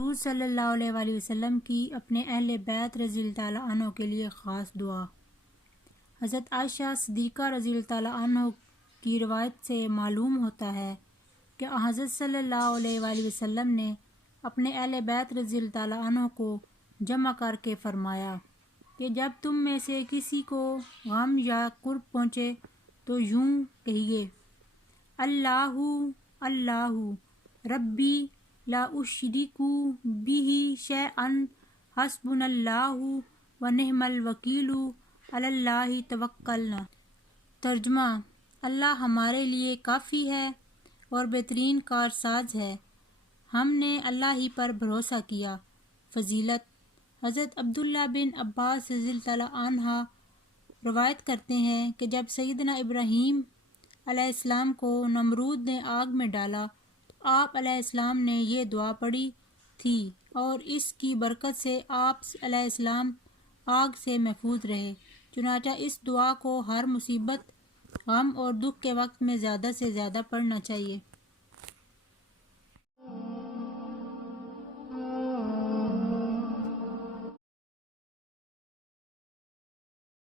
حضور صلی اللہ علیہ وآلہ وسلم کی اپنے اہل بیت رضی اللہ تعالیٰ عنہ کے لیے خاص دعا۔ حضرت عائشہ صدیقہ رضی اللہ تعالیٰ عنہ کی روایت سے معلوم ہوتا ہے کہ حضرت صلی اللہ علیہ وآلہ وسلم نے اپنے اہل بیت رضی اللہ تعالیٰ عنہ کو جمع کر کے فرمایا کہ جب تم میں سے کسی کو غم یا کرب پہنچے تو یوں کہیے: اللہ اللہ ربی لا اشرک بہ شیئا حسبنا اللہ ونعم الوکیل علی اللہ توکلنا۔ ترجمہ: اللہ ہمارے لیے کافی ہے اور بہترین کارساز ہے، ہم نے اللہ ہی پر بھروسہ کیا۔ فضیلت: حضرت عبداللہ بن عباس رضی اللہ تعالیٰ عنہ روایت کرتے ہیں کہ جب سیدنا ابراہیم علیہ السلام کو نمرود نے آگ میں ڈالا تو آپ علیہ السلام نے یہ دعا پڑھی تھی اور اس کی برکت سے آپ علیہ السلام آگ سے محفوظ رہے۔ چنانچہ اس دعا کو ہر مصیبت، غم اور دکھ کے وقت میں زیادہ سے زیادہ پڑھنا چاہیے۔